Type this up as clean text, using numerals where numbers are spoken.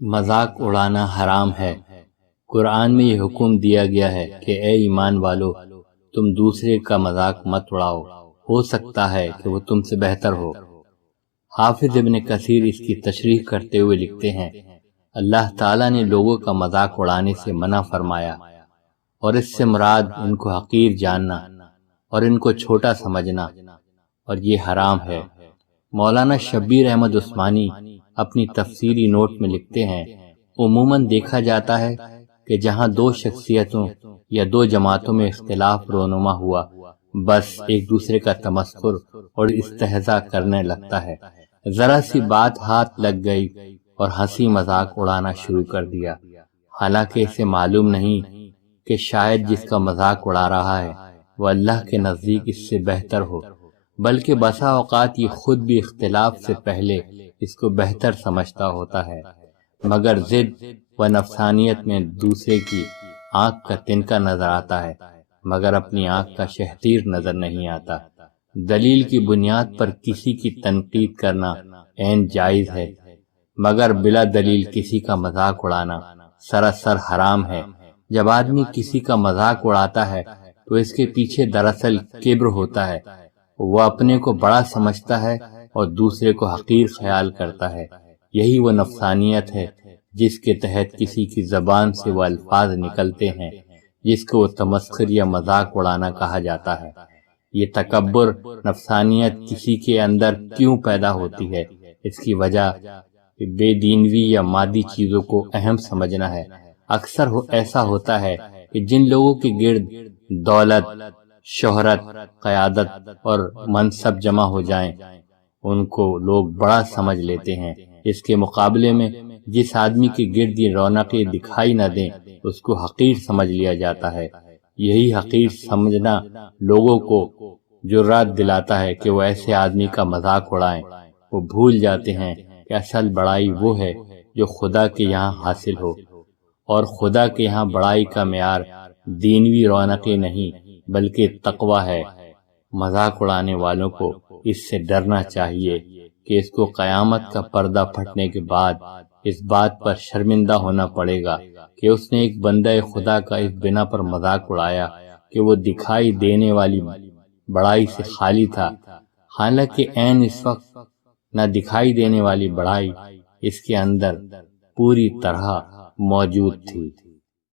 مذاق اڑانا حرام ہے۔ قرآن میں یہ حکم دیا گیا ہے کہ اے ایمان والو، تم دوسرے کا مذاق مت اڑاؤ، ہو سکتا ہے کہ وہ تم سے بہتر ہو۔ حافظ ابن کثیر اس کی تشریح کرتے ہوئے لکھتے ہیں، اللہ تعالیٰ نے لوگوں کا مذاق اڑانے سے منع فرمایا، اور اس سے مراد ان کو حقیر جاننا اور ان کو چھوٹا سمجھنا، اور یہ حرام ہے۔ مولانا شبیر احمد عثمانی اپنی تفسیری نوٹ میں لکھتے ہیں، عموماً دیکھا جاتا ہے کہ جہاں دو شخصیتوں یا دو جماعتوں میں اختلاف رونما ہوا، بس ایک دوسرے کا تمسخر اور استہزاء کرنے لگتا ہے۔ ذرا سی بات ہاتھ لگ گئی اور ہنسی مذاق اڑانا شروع کر دیا، حالانکہ اسے معلوم نہیں کہ شاید جس کا مذاق اڑا رہا ہے وہ اللہ کے نزدیک اس سے بہتر ہو، بلکہ بسا اوقات یہ خود بھی اختلاف سے پہلے اس کو بہتر سمجھتا ہوتا ہے، مگر ضد و نفسانیت میں دوسرے کی آنکھ کا تنکا نظر آتا ہے، مگر اپنی آنکھ کا شہتیر نظر نہیں آتا۔ دلیل کی بنیاد پر کسی کی تنقید کرنا عین جائز ہے، مگر بلا دلیل کسی کا مذاق اڑانا سراسر حرام ہے۔ جب آدمی کسی کا مذاق اڑاتا ہے تو اس کے پیچھے دراصل کبر ہوتا ہے، وہ اپنے کو بڑا سمجھتا ہے اور دوسرے کو حقیر خیال کرتا ہے۔ یہی وہ نفسانیت ہے جس کے تحت کسی کی زبان سے وہ الفاظ نکلتے ہیں جس کو وہ تمسخر یا مذاق اڑانا کہا جاتا ہے۔ یہ تکبر نفسانیت کسی کے اندر کیوں پیدا ہوتی ہے؟ اس کی وجہ بے دینوی یا مادی چیزوں کو اہم سمجھنا ہے۔ اکثر ایسا ہوتا ہے کہ جن لوگوں کے گرد دولت، شہرت، قیادت اور منصب جمع ہو جائیں ان کو لوگ بڑا سمجھ لیتے ہیں، اس کے مقابلے میں جس آدمی کے گرد یہ رونقیں دکھائی نہ دیں اس کو حقیر سمجھ لیا جاتا ہے۔ یہی حقیر سمجھنا لوگوں کو جرات دلاتا ہے کہ وہ ایسے آدمی کا مذاق اڑائیں۔ وہ بھول جاتے ہیں کہ اصل بڑائی وہ ہے جو خدا کے یہاں حاصل ہو، اور خدا کے یہاں بڑائی کا معیار دینوی رونقیں نہیں بلکہ تقوی ہے۔ مذاق اڑانے والوں کو اس سے ڈرنا چاہیے کہ اس کو قیامت کا پردہ پھٹنے کے بعد اس بات پر شرمندہ ہونا پڑے گا کہ اس نے ایک بندہ خدا کا اس بنا پر مذاق اڑایا کہ وہ دکھائی دینے والی بڑائی سے خالی تھا، حالانکہ عین اس وقت نہ دکھائی دینے والی بڑائی اس کے اندر پوری طرح موجود تھی۔